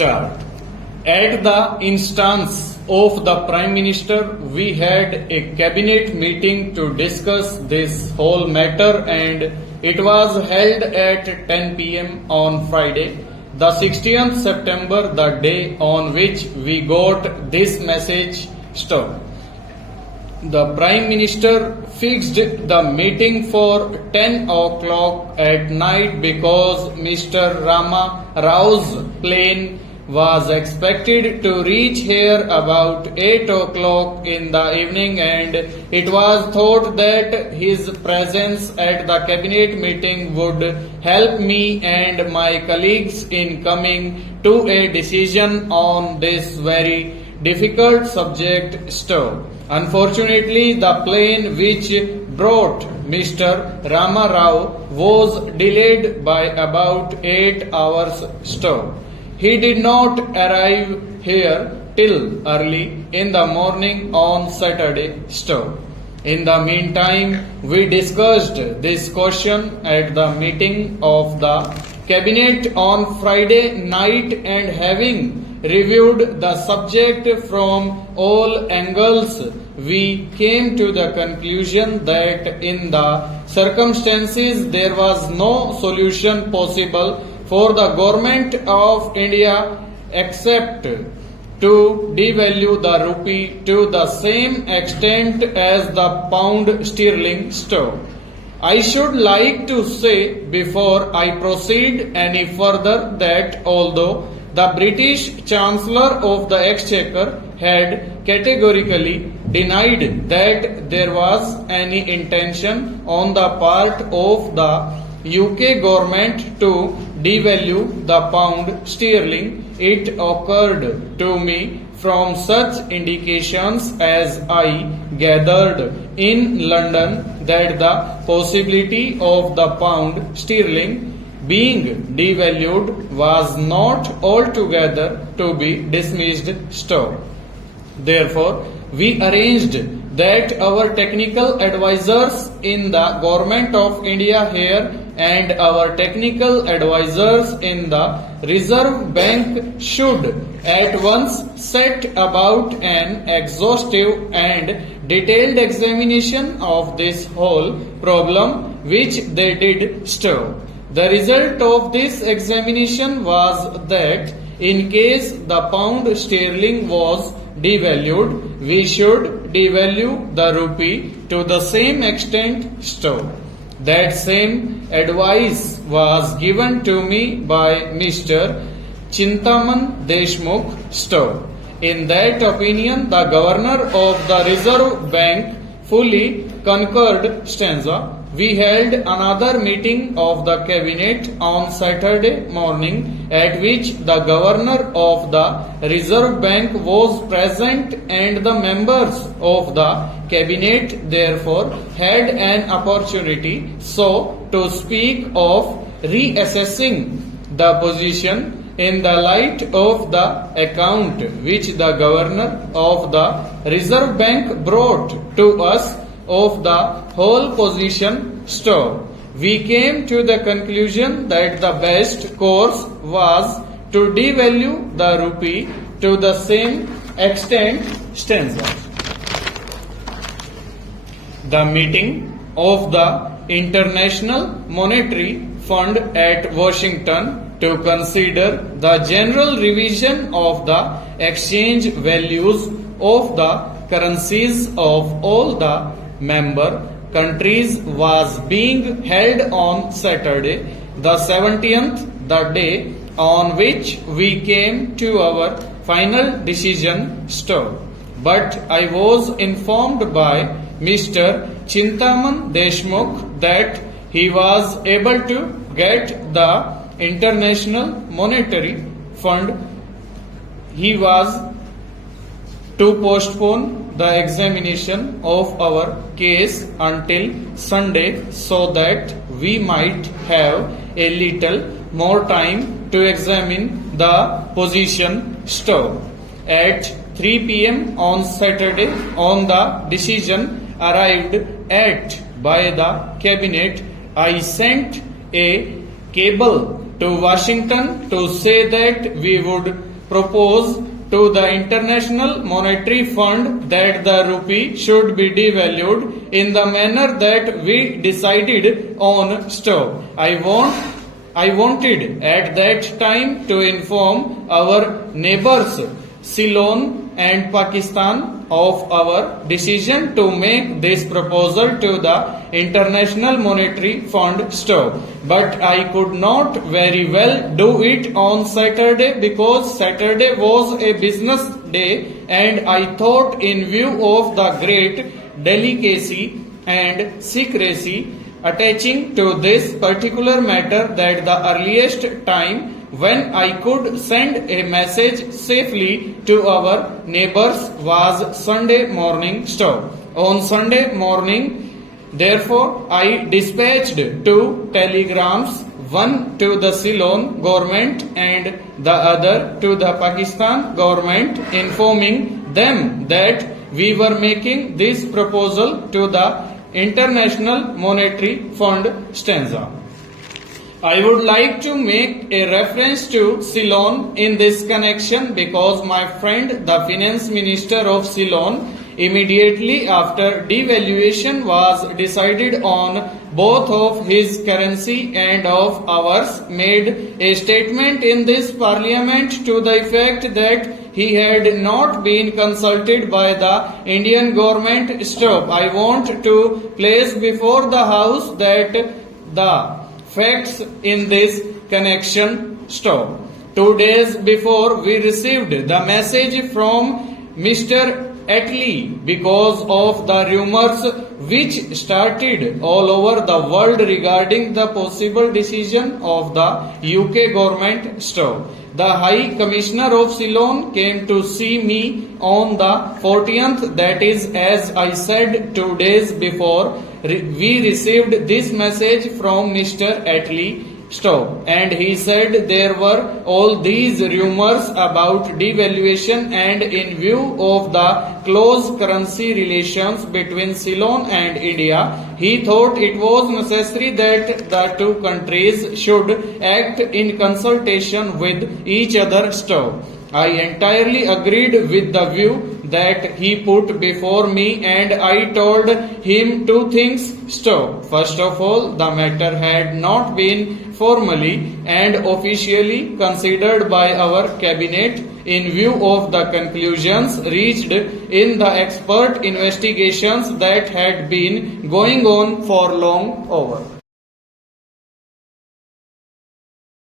start. At the instance of the Prime Minister, we had a cabinet meeting to discuss this whole matter, and it was held at 10 p.m. on Friday, the 16th September, the day on which we got this message stopped. The Prime Minister fixed the meeting for 10 o'clock at night because Mr. Rama Rao's plane was expected to reach here about 8 o'clock in the evening, and it was thought that his presence at the cabinet meeting would help me and my colleagues in coming to a decision on this very difficult subject. Unfortunately, the plane which brought Mr. Rama Rao was delayed by about 8 hours. He did not arrive here till early in the morning on Saturday. In the meantime, we discussed this question at the meeting of the cabinet on Friday night, and having reviewed the subject from all angles, we came to the conclusion that in the circumstances there was no solution possible for the government of India except to devalue the rupee to the same extent as the pound sterling. I should like to say before I proceed any further that although the British Chancellor of the Exchequer had categorically denied that there was any intention on the part of the UK government to devalue the pound sterling, it occurred to me from such indications as I gathered in London that the possibility of the pound sterling being devalued was not altogether to be dismissed. Therefore, we arranged that our technical advisors in the Government of India here and our technical advisors in the Reserve Bank should at once set about an exhaustive and detailed examination of this whole problem, which they did. The result of this examination was that in case the pound sterling was devalued, we should devalue the rupee to the same extent. That same advice was given to me by Mr. Chintaman Deshmukh. In that opinion, the Governor of the Reserve Bank fully concurred. We held another meeting of the cabinet on Saturday morning, at which the Governor of the Reserve Bank was present, and the members of the cabinet therefore had an opportunity so to speak of reassessing the position in the light of the account which the Governor of the Reserve Bank brought to us of the whole position. We came to the conclusion that the best course was to devalue the rupee to the same extent. The meeting of the International Monetary Fund at Washington to consider the general revision of the exchange values of the currencies of all the member countries was being held on Saturday, the 17th, the day on which we came to our final decision. But I was informed by Mr. Chintaman Deshmukh that he was able to get the International Monetary Fund. He was to postpone the examination of our case until Sunday so that we might have a little more time to examine the position. At 3 p.m. on Saturday, on the decision arrived at by the cabinet, I sent a cable to Washington to say that we would proposed to the International Monetary Fund that the rupee should be devalued in the manner that we decided on stove. I wanted at that time to inform our neighbors Ceylon and Pakistan of our decision to make this proposal to the International Monetary Fund stove. But I could not very well do it on Saturday because Saturday was a business day, and I thought in view of the great delicacy and secrecy attaching to this particular matter that the earliest time when I could send a message safely to our neighbors was Sunday morning stove. On Sunday morning, therefore, I dispatched two telegrams, one to the Ceylon government and the other to the Pakistan government, informing them that we were making this proposal to the International Monetary Fund stanza. I would like to make a reference to Ceylon in this connection because my friend, the finance minister of Ceylon, immediately after devaluation was decided on both of his currency and of ours, made a statement in this parliament to the effect that he had not been consulted by the Indian government. Stop. I want to place before the house that the facts in this connection. Stop. 2 days before we received the message from Mr. Attlee because of the rumors which started all over the world regarding the possible decision of the UK government. Stop. The High Commissioner of Ceylon came to see me on the 14th, that is, as I said 2 days before, we received this message from Mr. Attlee. Stop. And he said there were all these rumors about devaluation, and in view of the close currency relations between Ceylon and India, he thought it was necessary that the two countries should act in consultation with each other. Stop. I entirely agreed with the view that he put before me, and I told him two things. Stop. First of all, the matter had not been formally and officially considered by our cabinet in view of the conclusions reached in the expert investigations that had been going on for long over.